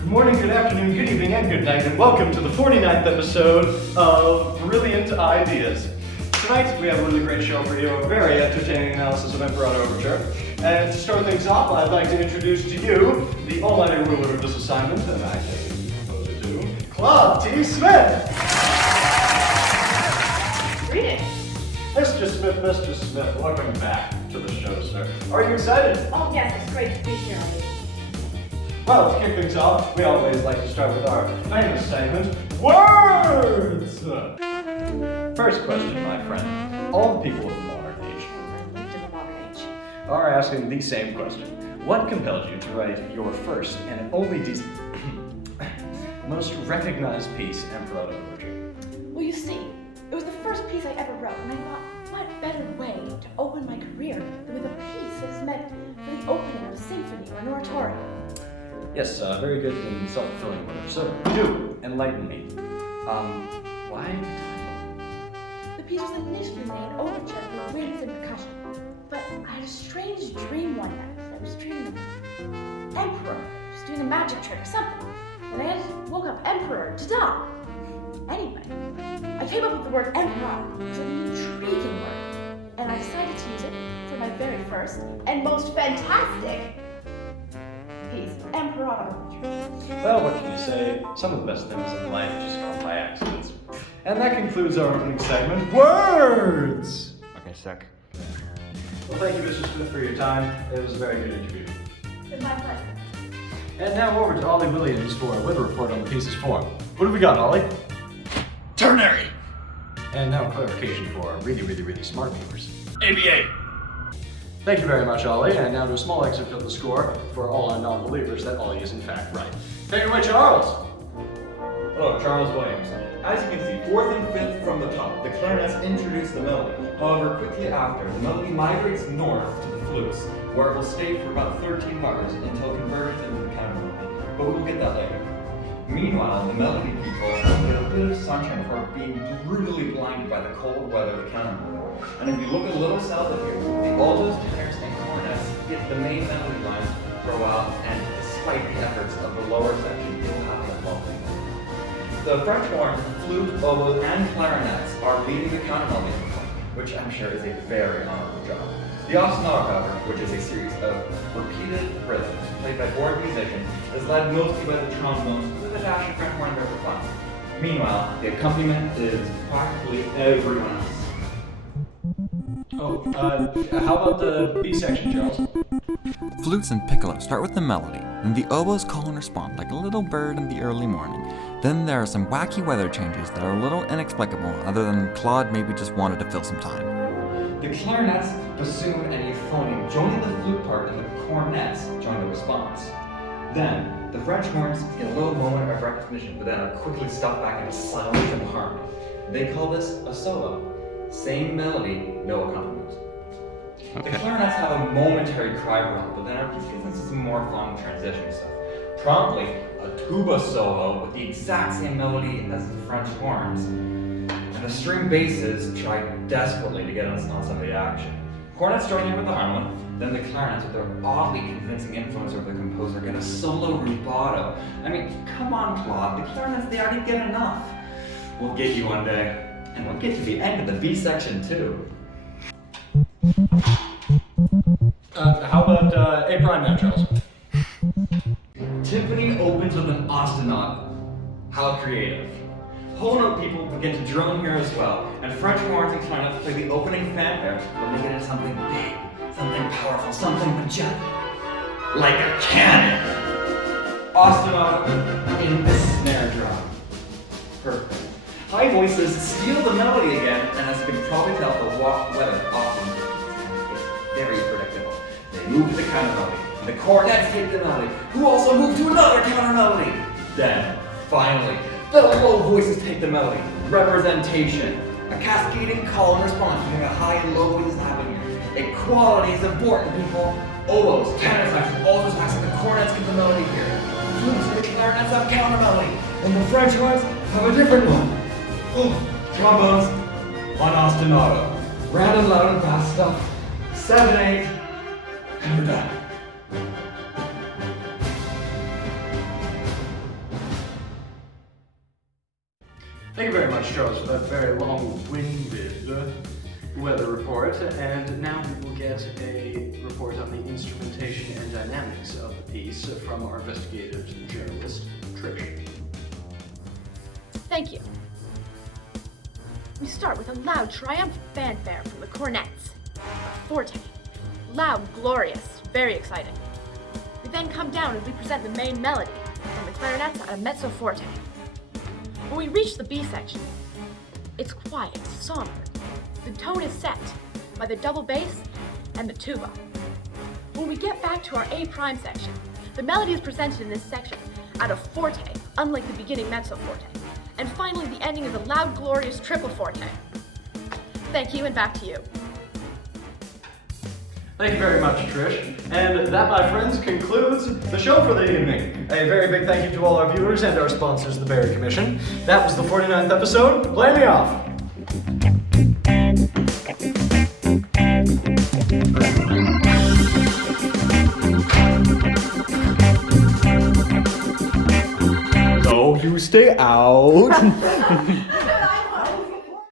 Good morning, good afternoon, good evening, and good night, and welcome to the 49th episode of Brilliant Ideas. Tonight, we have a really great show for you, a very entertaining analysis of Emperata Overture. And to start things off, I'd like to introduce to you the almighty ruler of this assignment, and I can propose it to Claude T. Smith. Greetings. Mr. Smith, welcome back to the show, sir. Are you excited? Oh yes, it's great to be here. Well, to kick things off, we always like to start with our famous segment, Words! First question, my friend. All the people of the modern age are asking the same question. What compelled you to write your first and only most recognized piece, Emperata Overture? Well, you see, it was the first piece I ever wrote, and I thought, what better way to open my career than with a piece that is meant for the opening of a symphony or an oratorio? Yes, very good and self-fulfilling order. So, do enlighten me. Why the title? The piece was initially named Overture for winds and percussion, but I had a strange dream one night. I was dreaming of an emperor who was doing a magic trick or something, and I woke up emperor, ta-da! Anyway, I came up with the word Emperata. It was an intriguing word, and I decided to use it for my very first and most fantastic piece, Emperata Overture. Well, what can you say? Some of the best things in life just come by accidents. And that concludes our opening segment, Words! Okay, sec. Well, thank you, Mr. Smith, for your time. It was a very good interview. It's my pleasure. And now over to Ollie Williams for a weather report on the piece's form. What have we got, Ollie? Ternary. And now clarification for our really smart viewers. ABA. Thank you very much, Ollie. And now to a small excerpt of the score for all our non-believers that Ollie is in fact right. Take it away, Charles! Hello, Charles Williams. As you can see, fourth and fifth from the top, the clarinets introduce the melody. However, quickly after, the melody migrates north to the flutes, where it will stay for about 13 bars until converted into the counter melody. But we will get that later. Meanwhile, the melody people get a bit of sunshine for being brutally blinded by the cold weather of the counter melody. And if you look a little south of here, the altos, tenors, and cornets get the main melody lines for a while, and despite the efforts of the lower section, it will happen at one thing. The French horn, flute, oboes, and clarinets are leading the counter melody, which I'm sure is a very honorable job. The ostinato, however, which is a series of repeated rhythms played by board musicians, is led mostly by the trombones with a dash of French horn there for fun. Meanwhile, the accompaniment is practically everyone else. Oh, how about the B section, Charles? Flutes and piccolo start with the melody, and the oboes call and respond like a little bird in the early morning. Then there are some wacky weather changes that are a little inexplicable, other than Claude maybe just wanted to fill some time. The clarinets, bassoon, and euphonium join the flute part, and the cornets join the response. Then, the French horns get a little moment of recognition, but then are quickly stuffed back into silence and harmony. They call this a solo. Same melody, no accompaniment. The clarinets have a momentary cry run, but then our piece gets into some more fun transition stuff. Promptly, a tuba solo with the exact same melody as the French horns, and the string basses try desperately to get on some of the action. Cornets join in with the harmony, then the clarinets, with their oddly convincing influence over the composer, get a solo rubato. I mean, come on, Claude, the clarinets, they already get enough. We'll get you one day. And we'll get to the end of the B section too. How about A prime now, Charles? Timpani opens with an ostinato. How creative. Whole note people begin to drone here as well, and French horns and clarinets play the opening fanfare, but make it into something big, something powerful, something majestic. Like a cannon! Ostinato in the snare drum. Perfect. High voices steal the melody again, and as you can probably tell, the weather often is very predictable. They move to the counter melody, and the cornets take the melody, who also move to another counter melody. Then, finally, the low voices take the melody. Representation. A cascading call and response between a high and low voices happening here. Equality is important, people. Oboes, tenor saxophone, alto saxophone, the cornets get the melody here. Flutes and the clarinets have counter melody, and the French horns have a different one. Oh, trombones, one ostinato. Round and loud and fast stuff. 7/8, and we're done. Thank you very much, Charles, for that very long-winded weather report. And now we will get a report on the instrumentation and dynamics of the piece from our investigative journalist, Trish. Thank you. We start with a loud, triumphant fanfare from the cornets. A forte. Loud, glorious, very exciting. We then come down as we present the main melody from the clarinets at a mezzo forte. When we reach the B section, it's quiet, somber. The tone is set by the double bass and the tuba. When we get back to our A prime section, the melody is presented in this section at a forte, unlike the beginning mezzo forte. And finally, the ending is a loud, glorious triple forte. Thank you, and back to you. Thank you very much, Trish. And that, my friends, concludes the show for the evening. A very big thank you to all our viewers and our sponsors, the Barry Commission. That was the 49th episode. Play me off. No, you stay out.